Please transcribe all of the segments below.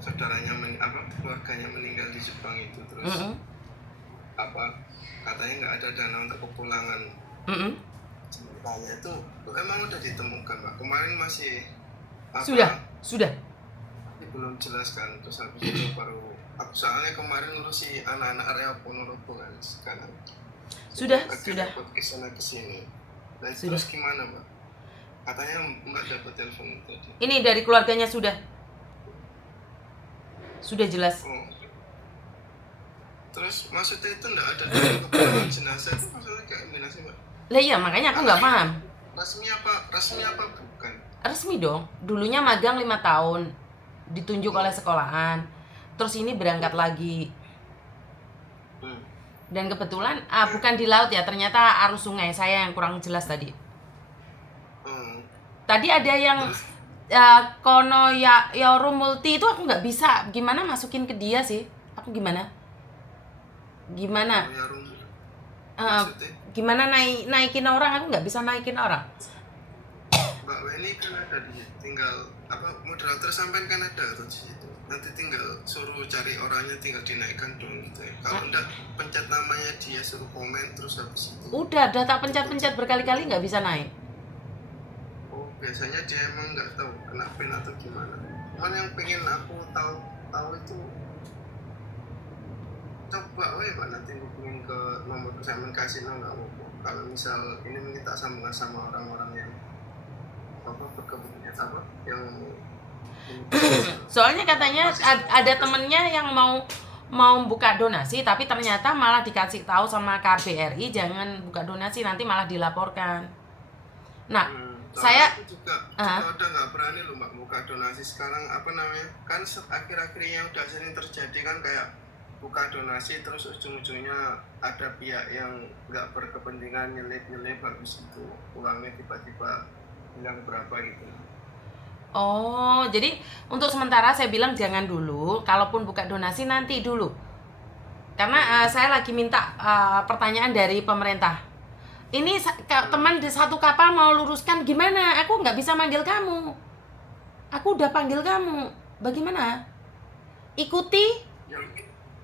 saudaranya keluarganya meninggal di Jepang itu, terus katanya nggak ada dana untuk kepulangan. Ceritanya itu emang udah ditemukan Pak, kemarin masih sudah belum jelas kan. Terus habis itu baru aku soalnya kemarin ngurusi anak-anak area Ponorogo kan sekarang sudah kesana kesini. Nah terus gimana Mbak? Katanya Mbak dapat telepon tadi. Ini dari keluarganya sudah jelas. Terus maksudnya itu enggak ada kepulangan jenazah, itu maksudnya kayak gimana sih Mbak? Lah iya, makanya aku nggak paham. Resmi apa bukan? Resmi dong. Dulunya magang 5 tahun, ditunjuk oleh sekolahan. Terus ini berangkat lagi. Dan kebetulan bukan di laut ya, ternyata arus sungai. Saya yang kurang jelas tadi. Tadi ada yang kono ya Yoru Multi itu aku nggak bisa. Gimana masukin ke dia sih? Aku gimana? Gimana naikin orang? Aku nggak bisa naikin orang. Mbak Weni kan ada tinggal moderator sampean kan ada tuh di situ. Nanti tinggal suruh cari orangnya, tinggal dinaikkan dong gitu ya. Kalau enggak pencet namanya dia, suruh komen terus habis itu. Udah tak pencet berkali-kali nggak bisa naik. Oh biasanya dia emang nggak tahu kena pin atau gimana. Cuman yang pengen aku tahu itu, coba Pak nanti hubungin ke nomor saya kasih nggak apa-apa. Kalau misal ini minta sambungan sama orang-orang yang berkepentingan yang soalnya katanya ada temennya yang mau buka donasi, tapi ternyata malah dikasih tahu sama KBRI jangan buka donasi, nanti malah dilaporkan. Nah saya juga udah nggak berani loh Mbak buka donasi sekarang. Kan akhir-akhir yang udah sering terjadi kan kayak buka donasi terus ujung-ujungnya ada pihak yang nggak berkepentingan nyelip habis itu uangnya tiba-tiba bilang berapa gitu. Oh, jadi untuk sementara saya bilang jangan dulu. Kalaupun buka donasi nanti dulu. Karena saya lagi minta pertanyaan dari pemerintah. Ini teman di satu kapal mau luruskan gimana? Aku nggak bisa manggil kamu. Aku udah panggil kamu. Bagaimana? Ikuti?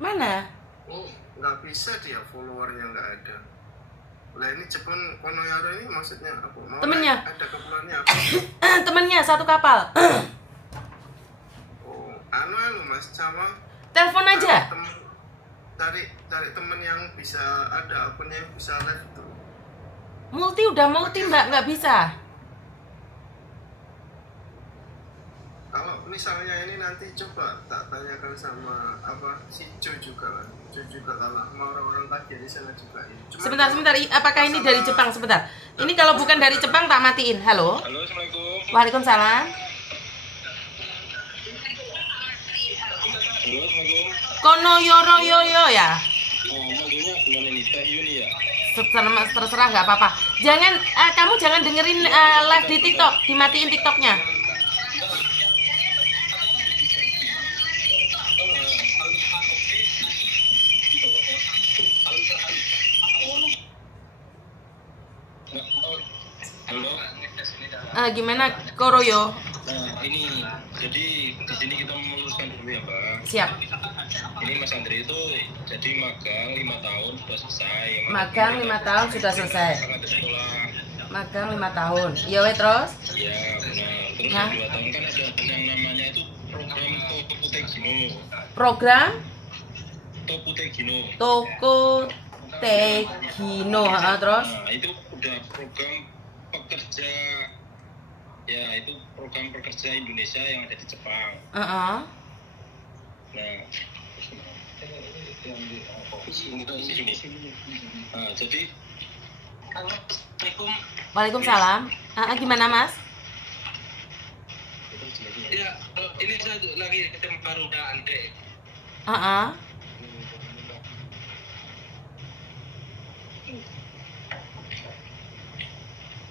Mana? Oh, nggak bisa dia, followernya nggak ada. Lah ini Jepun Konoyaro ini maksudnya apa? Temennya. Ada keperluannya apa? Temennya satu kapal. Oh, Mas sama. Telepon aja. Cari temen yang bisa ada akunnya yang bisa live itu. Multi Mbak, nggak bisa. Kalau misalnya ini nanti coba tak tanyakan sama si Jo juga kan. Jo juga kalau mau orang-orang tadi di sana juga ya. Sebentar, apakah ini dari Jepang? Sebentar. Ini kalau bukan dari Jepang tak matiin. Halo. Halo, Assalamualaikum. Waalaikumsalam. Halo, Assalamualaikum. Kono Yoro Yoyo ya. Manggilnya gimana nih? Teh Yuni ya? Terserah nggak apa-apa. Kamu jangan dengerin live di TikTok, dimatiin TikToknya. Gimana Koroyo? Nah ini jadi di sini kita meluruskan dulu ya Mbak. Siap. Ini Mas Andri itu jadi magang 5 tahun sudah selesai. Magang 5 tahun sudah selesai. Ada sekolah. Magang 5 tahun. Iya weh terus? Iya benar. Terus 2 tahun kan ada yang namanya itu program Tokutegino. Program? Tokutegino. Tokutegino. Terus? Nah itu udah program pekerja. Ya itu program pekerja Indonesia yang ada di Jepang. Nah, jadi Waalaikumsalam. Gimana Mas? Ya, ini saya lagi ketemu baru Andre.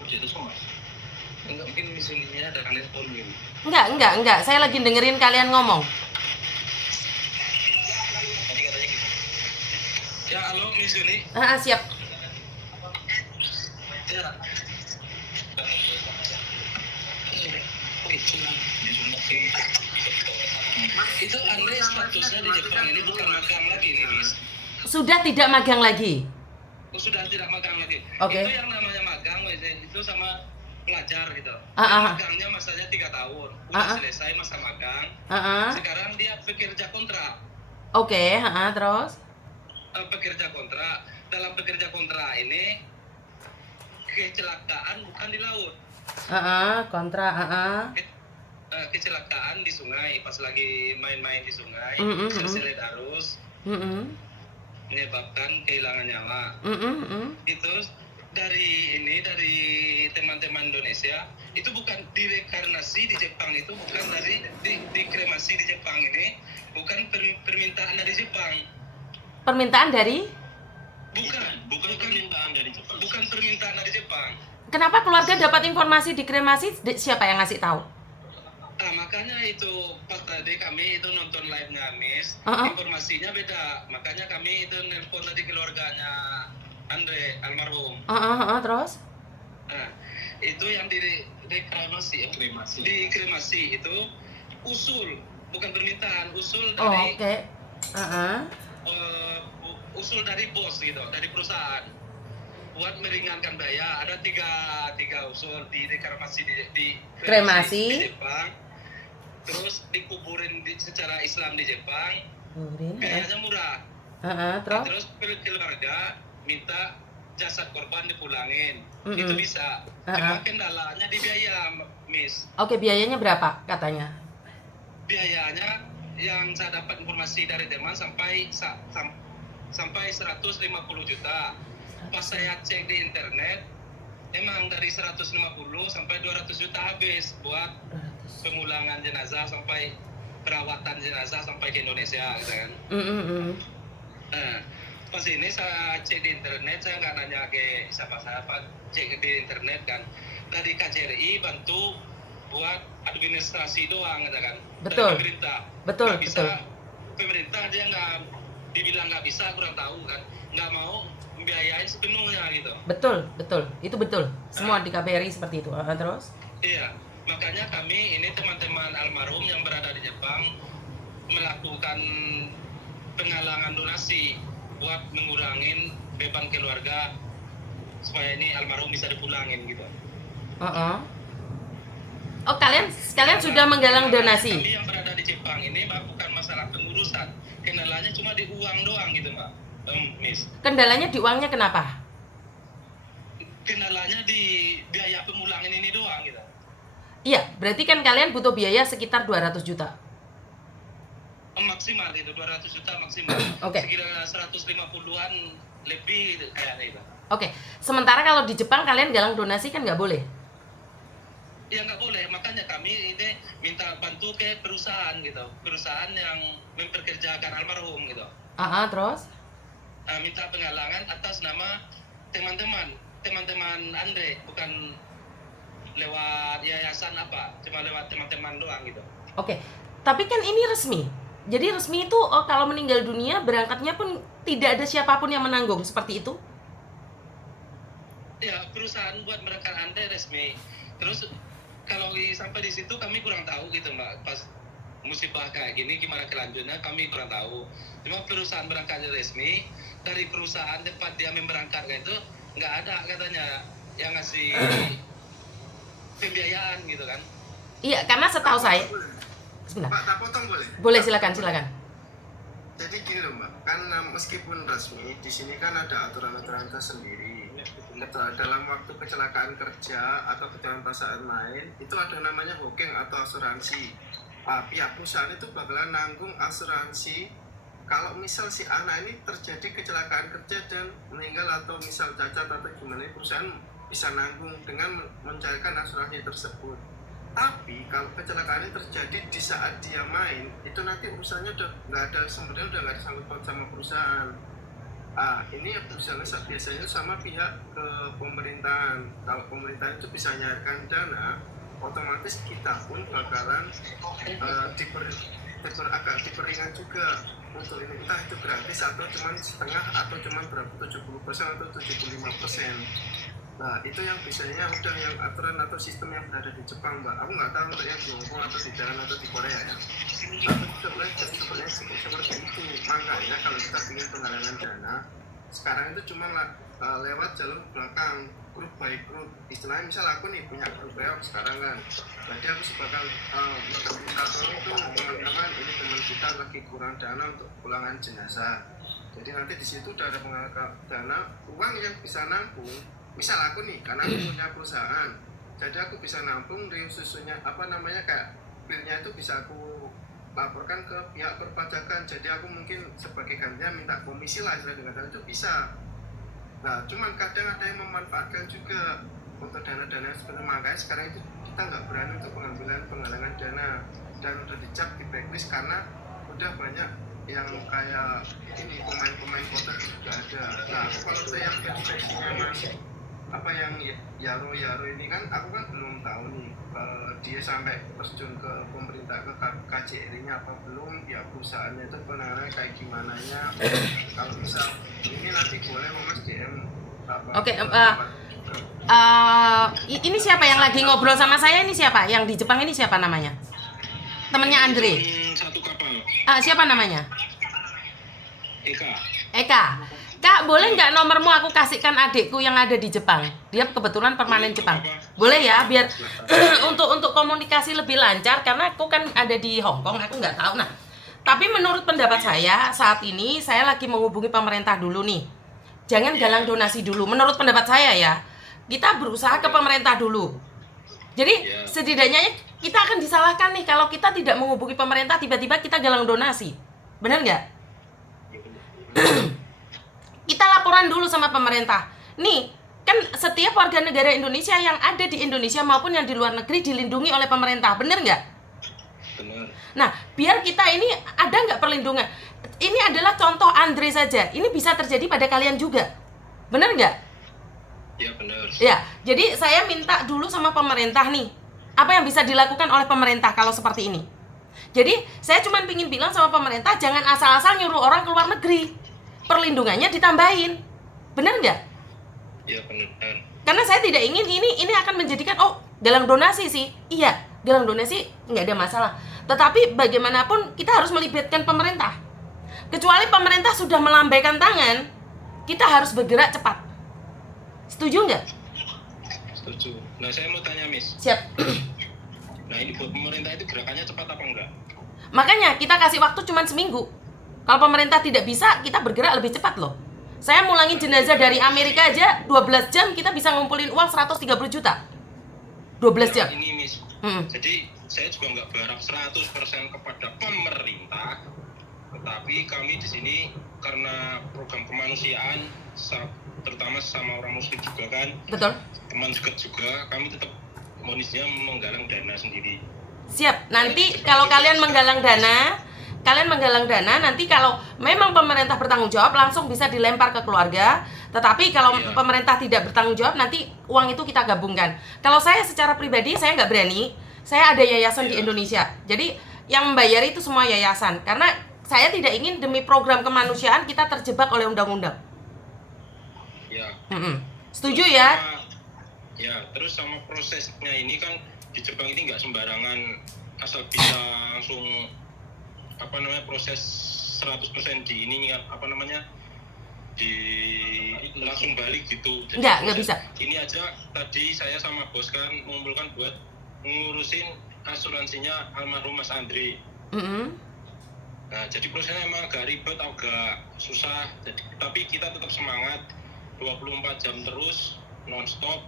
Itu semua. Enggak mungkin misalnya ada kalian volume. Enggak. Saya lagi dengerin kalian ngomong. Tadi katanya gitu. Ya, halo Miss Yuni. Siap. Ya. Mas Itu Andre statusnya di Jepang ini bukan magang lagi nih, Miss. Sudah tidak magang lagi. Sudah tidak magang lagi. Oke. Itu yang namanya magang itu sama pelajar gitu. Magangnya masanya 3 tahun. Udah selesai masa magang. Sekarang dia pekerja kontrak. Oke, terus? Pekerja kontrak. Dalam pekerja kontrak ini kecelakaan bukan di laut. Kontrak. Kecelakaan di sungai pas lagi main-main di sungai, terseret arus. Menyebabkan kehilangan nyawa. Itu dari teman-teman Indonesia itu bukan direkarnasi di Jepang, itu bukan dari dikremasi di Jepang ini bukan permintaan dari Jepang. Permintaan dari? Bukan permintaan dari Jepang. Bukan permintaan dari Jepang. Kenapa keluarga dapat informasi dikremasi? Siapa yang ngasih tahu? Makanya itu pas tadi kami itu nonton live-nya Miss, informasinya beda. Makanya kami itu nelpon tadi keluarganya Andre almarhum. Terus? Itu yang dikremasi itu usul, bukan permintaan, usul dari usul dari bos gitu, dari perusahaan. Buat meringankan biaya, ada tiga usul di kremasi di Jepang. Terus dikuburin secara Islam di Jepang, biayanya murah. Terus keluarga minta jasad korban dipulangin, itu bisa. Cuma kendalanya di biaya, Miss. Oke, biayanya berapa katanya? Biayanya yang saya dapat informasi dari teman sampai 150 juta. Pas saya cek di internet, emang dari 150 sampai 200 juta habis buat pemulangan jenazah sampai perawatan jenazah sampai ke Indonesia gitu kan. Pas ini saya cek di internet, saya nggak nanya ke siapa-siapa, cek di internet kan dari KJRI bantu buat administrasi doang gitu kan. Betul. Dari pemerintah. Betul. Pemerintah dia dibilang nggak bisa, kurang tahu kan, nggak mau membiayain sepenuhnya gitu. Betul, itu betul. Semua di KBRI seperti itu. Terus? Iya, makanya kami ini teman-teman almarhum yang berada di Jepang melakukan penggalangan donasi buat mengurangin beban keluarga supaya ini almarhum bisa dipulangin gitu. Oh, kalian sudah menggalang donasi? Kami yang berada di Jepang ini bukan masalah pengurusan, kendalanya cuma di uang doang gitu Mbak, Miss. Kendalanya di uangnya kenapa? Kendalanya di biaya pemulangan ini doang gitu. Iya, berarti kan kalian butuh biaya sekitar 200 juta. Maksimal itu 200 juta maksimal. Oke. Sekira 150-an lebih kayaknya itu. Oke. Sementara kalau di Jepang kalian galang donasi kan nggak boleh? Ya nggak boleh, makanya kami ini minta bantu ke perusahaan gitu, perusahaan yang memperkerjakan almarhum gitu. Terus? Minta penggalangan atas nama teman-teman Andre, bukan lewat yayasan apa, cuma lewat teman-teman doang gitu. Oke, tapi kan ini resmi. Jadi resmi itu kalau meninggal dunia berangkatnya pun tidak ada siapapun yang menanggung, seperti itu? Ya, perusahaan buat berangkat Andre resmi. Terus kalau sampai di situ kami kurang tahu gitu Mbak, pas musibah kayak gini gimana kelanjutnya kami kurang tahu. Cuma perusahaan berangkatnya resmi, dari perusahaan tempat dia memberangkatkan itu nggak ada katanya yang ngasih pembiayaan gitu kan. Iya, karena setahu saya. Sebentar. Pak, tak potong boleh? Boleh, silakan. Jadi gini loh Mbak, kan meskipun resmi, di sini kan ada aturan-aturan tersendiri. Dalam waktu kecelakaan kerja atau kecelakaan saat main, itu ada namanya booking atau asuransi. Pihak perusahaan itu bakalan nanggung asuransi kalau misal si anak ini terjadi kecelakaan kerja dan meninggal atau misal cacat atau gimana, perusahaan bisa nanggung dengan mencairkan asuransi tersebut. Tapi kalau kecelakaan ini terjadi di saat dia main, itu nanti urusannya udah nggak ada, sebenarnya udah nggak disangkut paut sama perusahaan. Ini ya perusahaan biasanya sama pihak ke pemerintahan. Kalau pemerintahan itu bisa nyarikan dana, otomatis kita pun bakalan agak diperingat juga untuk ini, entah itu gratis atau cuma setengah atau cuma berapa 70% atau 75%. Nah itu yang biasanya udah yang aturan atau sistem yang ada di Jepang Mbak. Aku nggak tahu untuk yang di Hongkong atau di Thailand atau di Korea ya. Atau juga seperti itu. Makanya kalau kita ingin penggalangan dana sekarang itu cuma lewat jalur belakang, grup by grup. Istilahnya misal aku nih punya grup reok sekarang kan, jadi aku sebagai motivator itu teman-teman, ini teman kita lagi kurang dana untuk pulangan jenazah. Jadi nanti di situ udah ada penggalangan dana, uang yang bisa nampung. Misal aku nih, karena aku punya perusahaan, jadi aku bisa nampung di susunya kayak bilnya itu bisa aku laporkan ke pihak perpajakan. Jadi aku mungkin sebagai gantinya minta komisi lah, dengan itu bisa. Nah, cuman kadang ada yang memanfaatkan juga untuk dana-dana seperti, makanya sekarang itu kita nggak berani untuk pengambilan penggalangan dana, dan udah dicap di blacklist karena udah banyak yang kayak ini pemain-pemain kota juga ada. Nah, kalau saya yang inspeksinya masih yang Yaro ini kan, aku kan belum tahu nih dia sampai terjun ke pemerintah, ke KJRI-nya apa belum, ya perusahaannya itu penanganannya kayak gimana nya. Kalau misal ini nanti boleh Mas DM Oke, ini siapa yang lagi ngobrol sama saya? Ini siapa? Yang di Jepang ini siapa namanya? Temennya Andre. Satu kapal. Siapa namanya? Eka. Kak, boleh nggak nomormu aku kasihkan adikku yang ada di Jepang? Dia kebetulan permanen Jepang. Boleh ya, biar untuk komunikasi lebih lancar, karena aku kan ada di Hong Kong, aku nggak tahu. Nah, tapi menurut pendapat saya saat ini saya lagi menghubungi pemerintah dulu nih. Jangan galang donasi dulu. Menurut pendapat saya ya, kita berusaha ke pemerintah dulu. Jadi setidaknya kita akan disalahkan nih kalau kita tidak menghubungi pemerintah, tiba-tiba kita galang donasi. Benar nggak? Kita laporan dulu sama pemerintah. Nih, kan setiap warga negara Indonesia yang ada di Indonesia maupun yang di luar negeri dilindungi oleh pemerintah. Benar nggak? Benar. Nah, biar kita ini ada nggak perlindungan? Ini adalah contoh Andre saja. Ini bisa terjadi pada kalian juga. Benar nggak? Ya, benar. Ya, jadi saya minta dulu sama pemerintah nih, apa yang bisa dilakukan oleh pemerintah kalau seperti ini. Jadi, saya cuma ingin bilang sama pemerintah, jangan asal-asal nyuruh orang ke luar negeri. Perlindungannya ditambahin. Benar nggak? Ya, benar. Karena saya tidak ingin ini akan menjadikan, galang donasi sih. Iya, galang donasi nggak ada masalah. Tetapi bagaimanapun kita harus melibatkan pemerintah. Kecuali pemerintah sudah melambaikan tangan, kita harus bergerak cepat. Setuju nggak? Setuju. Nah, saya mau tanya, Miss. Siap. Nah, ini buat pemerintah itu gerakannya cepat apa enggak? Makanya kita kasih waktu cuma seminggu. Kalau pemerintah tidak bisa, kita bergerak lebih cepat loh. Saya mulangin jenazah dari Amerika aja 12 jam kita bisa ngumpulin uang 130 juta. 12 jam. Ini, Miss. Jadi saya juga nggak berharap 100% kepada pemerintah, tetapi kami di sini karena program kemanusiaan, terutama sama orang muslim juga kan. Betul. Teman juga kami tetap monisnya menggalang dana sendiri. Siap. Nanti kalau kalian menggalang dana, nanti kalau memang pemerintah bertanggung jawab langsung bisa dilempar ke keluarga. Tetapi kalau pemerintah tidak bertanggung jawab, nanti uang itu kita gabungkan. Kalau saya secara pribadi, saya nggak berani. Saya ada yayasan di Indonesia. Jadi yang membayar itu semua yayasan. Karena saya tidak ingin demi program kemanusiaan kita terjebak oleh undang-undang. Ya. Setuju ya? Ya, terus sama prosesnya ini kan di Jepang ini nggak sembarangan asal bisa langsung proses 100% di ini di langsung balik gitu. Jadi nggak bisa. Ini aja tadi saya sama bos kan mengumpulkan buat ngurusin asuransinya almarhum Mas Andre. Nah, jadi prosesnya emang agak ribet, agak susah. Tapi kita tetap semangat 24 jam terus non-stop.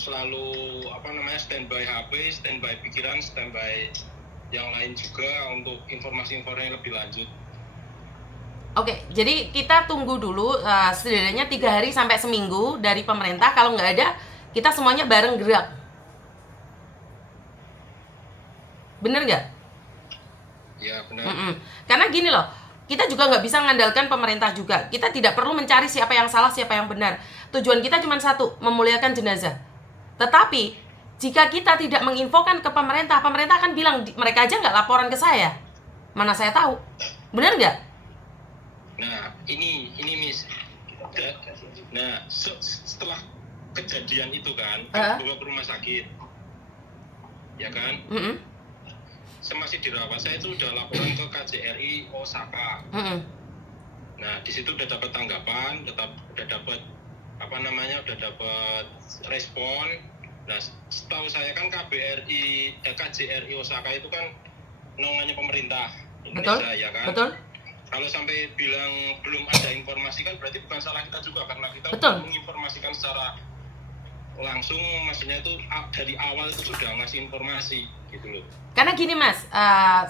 Selalu standby HP, standby pikiran, standby yang lain juga untuk informasi-informasi yang lebih lanjut. Oke, jadi kita tunggu dulu setidaknya 3 hari sampai seminggu dari pemerintah. Kalau nggak ada, kita semuanya bareng gerak. Bener nggak? Ya, benar. Karena gini loh, kita juga nggak bisa mengandalkan pemerintah juga. Kita tidak perlu mencari siapa yang salah, siapa yang benar. Tujuan kita cuma satu, memuliakan jenazah. Tetapi jika kita tidak menginfokan ke pemerintah, pemerintah akan bilang, mereka aja nggak laporan ke saya. Mana saya tahu. Benar nggak? Nah, ini Miss. Nah, setelah kejadian itu kan, bawa ke rumah sakit. Ya kan? masih dirawat, saya itu udah laporan ke KJRI Osaka. Nah, di situ udah dapat tanggapan, udah dapat udah dapat respon. Nah, setahu saya kan KJRI Osaka itu kan naungannya pemerintah Indonesia, ya kan? Betul. Kalau sampai bilang belum ada informasi kan berarti bukan salah kita juga, karena kita menginformasikan secara langsung, maksudnya itu dari awal itu sudah ngasih informasi gitu loh. Karena gini Mas,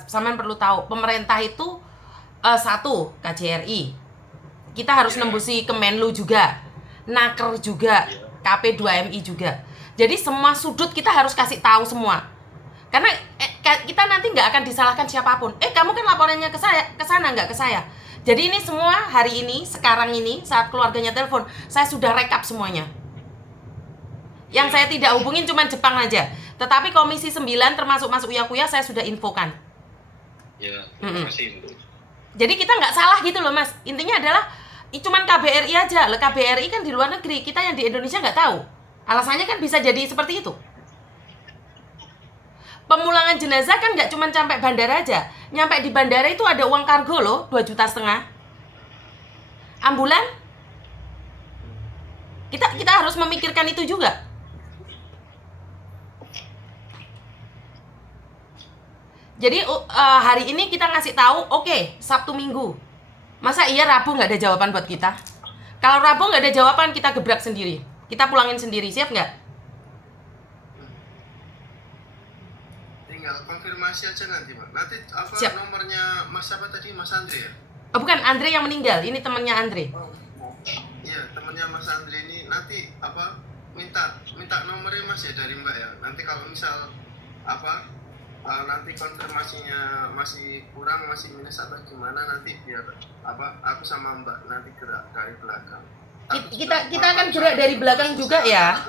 sampean perlu tahu, pemerintah itu satu KJRI, kita harus nembusi Kemenlu juga, Naker juga, KP2MI juga. Jadi semua sudut kita harus kasih tahu semua. Karena kita nanti nggak akan disalahkan siapapun. Kamu kan laporannya ke saya, ke sana nggak ke saya. Jadi ini semua hari ini, sekarang ini saat keluarganya telepon, saya sudah rekap semuanya. Yang saya tidak hubungin cuma Jepang aja. Tetapi Komisi 9 termasuk Mas Uya-Kuya saya sudah infokan. Ya, terima kasih. Jadi kita nggak salah gitu loh Mas. Intinya adalah cuman KBRI aja. KBRI kan di luar negeri, kita yang di Indonesia nggak tahu. Alasannya kan bisa jadi seperti itu. Pemulangan jenazah kan nggak cuma sampai bandara aja. Nyampe di bandara itu ada uang kargo loh, 2,5 juta. Ambulan. Kita harus memikirkan itu juga. Jadi hari ini kita ngasih tahu, oke, Sabtu Minggu. Masa iya Rabu nggak ada jawaban buat kita? Kalau Rabu nggak ada jawaban, kita gebrak sendiri. Kita pulangin sendiri, siap nggak? Tinggal konfirmasi aja nanti, Pak. Nanti Siap. Nomornya Mas apa tadi, Mas Andre ya? Bukan, Andre yang meninggal. Ini temannya Andre. Iya, temannya Mas Andre ini nanti minta nomornya Mas ya dari Mbak ya. Nanti kalau misal nanti konfirmasinya masih kurang, masih minus atau gimana, nanti biar aku sama Mbak nanti gerak dari belakang. Kita akan gerak dari belakang juga ya.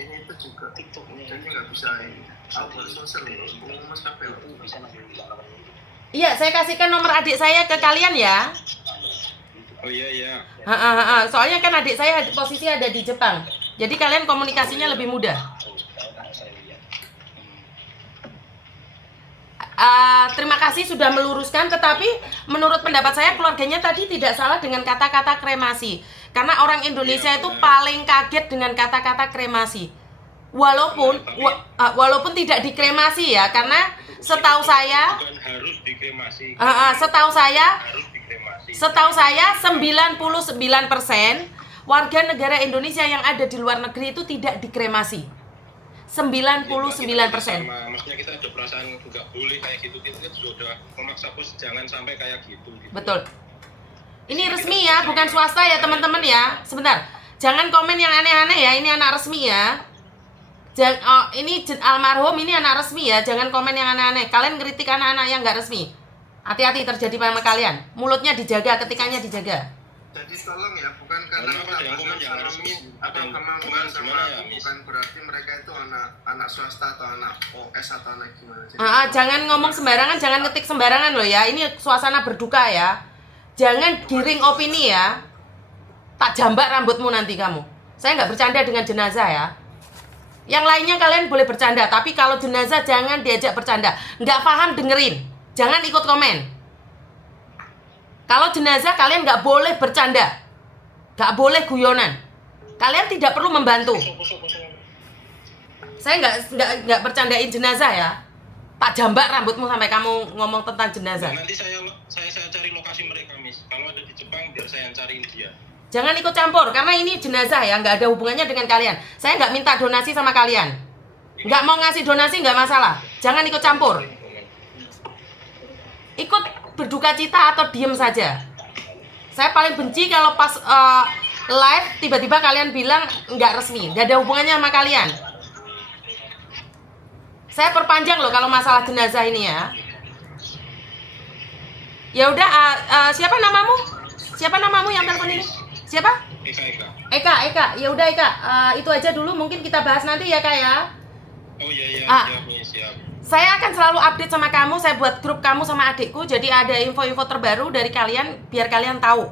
Ini itu juga, jadi nggak bisa sosial Mas Kafe. Iya, saya kasihkan nomor adik saya ke kalian ya. Oh iya. Soalnya kan adik saya posisi ada di Jepang. Jadi kalian komunikasinya lebih mudah. Terima kasih sudah meluruskan, tetapi menurut pendapat saya keluarganya tadi tidak salah dengan kata-kata kremasi. Karena orang Indonesia itu paling kaget dengan kata-kata kremasi. Walaupun tidak dikremasi ya, karena setahu saya harus dikremasi. Setahu saya 99% warga negara Indonesia yang ada di luar negeri itu tidak dikremasi. 99%. Maksudnya kita ada perasaan nggak boleh kayak gitu, kita juga udah memaksa bos jangan sampai kayak gitu. Betul. Ini resmi ya, bukan swasta ya teman-teman ya. Sebentar, jangan komen yang aneh-aneh ya. Ini anak resmi ya. Ini almarhum, ini anak resmi ya. Jangan komen yang aneh-aneh. Kalian kritik anak-anak yang nggak resmi. Hati-hati terjadi sama kalian. Mulutnya dijaga, ketikannya dijaga. Jadi tolong ya, bukan karena bukan berarti mereka itu anak swasta atau anak OS atau anak gimana. Jangan ngomong sembarangan, jangan ngetik sembarangan loh ya. Ini suasana berduka ya. Jangan giring opini ya. Tak jambak rambutmu nanti kamu. Saya nggak bercanda dengan jenazah ya. Yang lainnya kalian boleh bercanda, tapi kalau jenazah jangan diajak bercanda. Nggak paham dengerin. Jangan ikut komen. Kalau jenazah kalian nggak boleh bercanda, nggak boleh guyonan. Kalian tidak perlu membantu. Saya nggak bercandain jenazah ya. Tak jambak rambutmu sampai kamu ngomong tentang jenazah. Nanti saya cari lokasi mereka, Miss. Kalau ada di Jepang, biar saya yang cariin dia. Jangan ikut campur, karena ini jenazah ya, nggak ada hubungannya dengan kalian. Saya nggak minta donasi sama kalian. Nggak mau ngasih donasi nggak masalah. Jangan ikut campur. Ikut berduka cita atau diem saja. Saya paling benci kalau pas live tiba-tiba kalian bilang nggak resmi, nggak ada hubungannya sama kalian. Saya perpanjang loh kalau masalah jenazah ini ya. Ya udah, siapa namamu? Siapa namamu yang telepon ini? Siapa? Eka. Ya udah Eka, itu aja dulu, mungkin kita bahas nanti ya Kak ya. Oh iya, siap. Saya akan selalu update sama kamu. Saya buat grup kamu sama adikku. Jadi ada info-info terbaru dari kalian biar kalian tahu.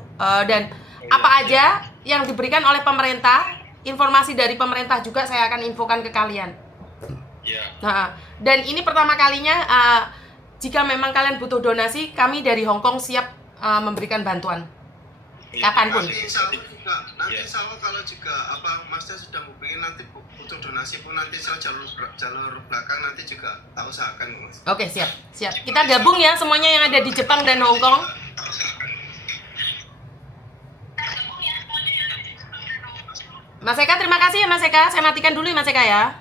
Dan apa aja yang diberikan oleh pemerintah, informasi dari pemerintah juga saya akan infokan ke kalian. Iya. Nah, dan ini pertama kalinya jika memang kalian butuh donasi, kami dari Hong Kong siap memberikan bantuan. Kapanpun. Nanti insya Allah kalau juga Masnya sudah hubungin nanti butuh donasi pun nanti saya jalur belakang nanti juga tak usahakan Mas. Oke, siap. Kita gabung ya semuanya yang ada di Jepang dan Hong Kong. Mas Eka, terima kasih ya Mas Eka. Saya matikan dulu ya Mas Eka ya.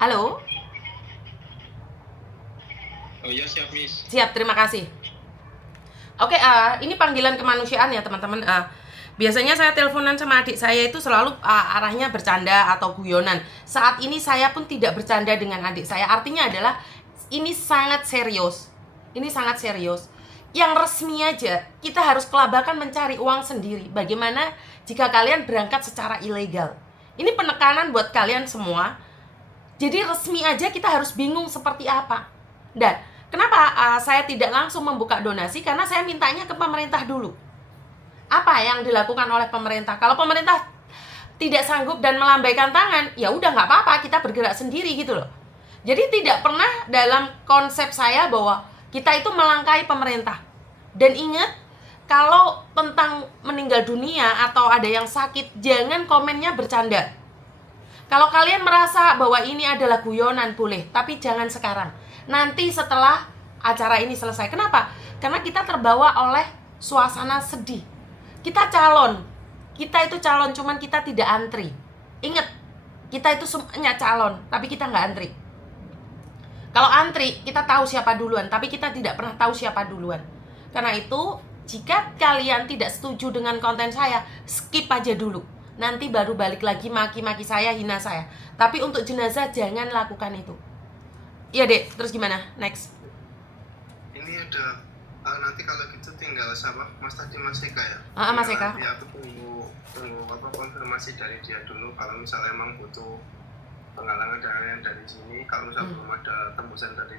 Halo? Oh ya, siap Miss. Siap, terima kasih. Oke, ini panggilan kemanusiaan ya teman-teman. Biasanya saya teleponan sama adik saya itu selalu arahnya bercanda atau guyonan. Saat ini saya pun tidak bercanda dengan adik saya. Artinya adalah ini sangat serius. Ini sangat serius. Yang resmi aja, kita harus kelabakan mencari uang sendiri. Bagaimana jika kalian berangkat secara ilegal? Ini penekanan buat kalian semua. Jadi resmi aja kita harus bingung seperti apa. Dan kenapa saya tidak langsung membuka donasi? Karena saya mintanya ke pemerintah dulu. Apa yang dilakukan oleh pemerintah? Kalau pemerintah tidak sanggup dan melambaikan tangan, ya udah nggak apa-apa, kita bergerak sendiri gitu loh. Jadi tidak pernah dalam konsep saya bahwa kita itu melangkahi pemerintah. Dan ingat, kalau tentang meninggal dunia atau ada yang sakit, jangan komennya bercanda. Kalau kalian merasa bahwa ini adalah guyonan, boleh, tapi jangan sekarang. Nanti setelah acara ini selesai. Kenapa? Karena kita terbawa oleh suasana sedih. Kita itu calon, cuman kita tidak antri. Ingat, kita itu semuanya calon, tapi kita nggak antri. Kalau antri, kita tahu siapa duluan, tapi kita tidak pernah tahu siapa duluan. Karena itu, jika kalian tidak setuju dengan konten saya, skip aja dulu. Nanti baru balik lagi maki-maki saya, hina saya. Tapi untuk jenazah jangan lakukan itu. Iya Dek, terus gimana? Next. Ini ada nanti kalau gitu tinggal siapa? Mas Eka ya? Mas Eka. Nanti aku tunggu konfirmasi dari dia dulu kalau misalnya emang butuh penggalangan dari sini, kalau misalnya belum ada tembusan dari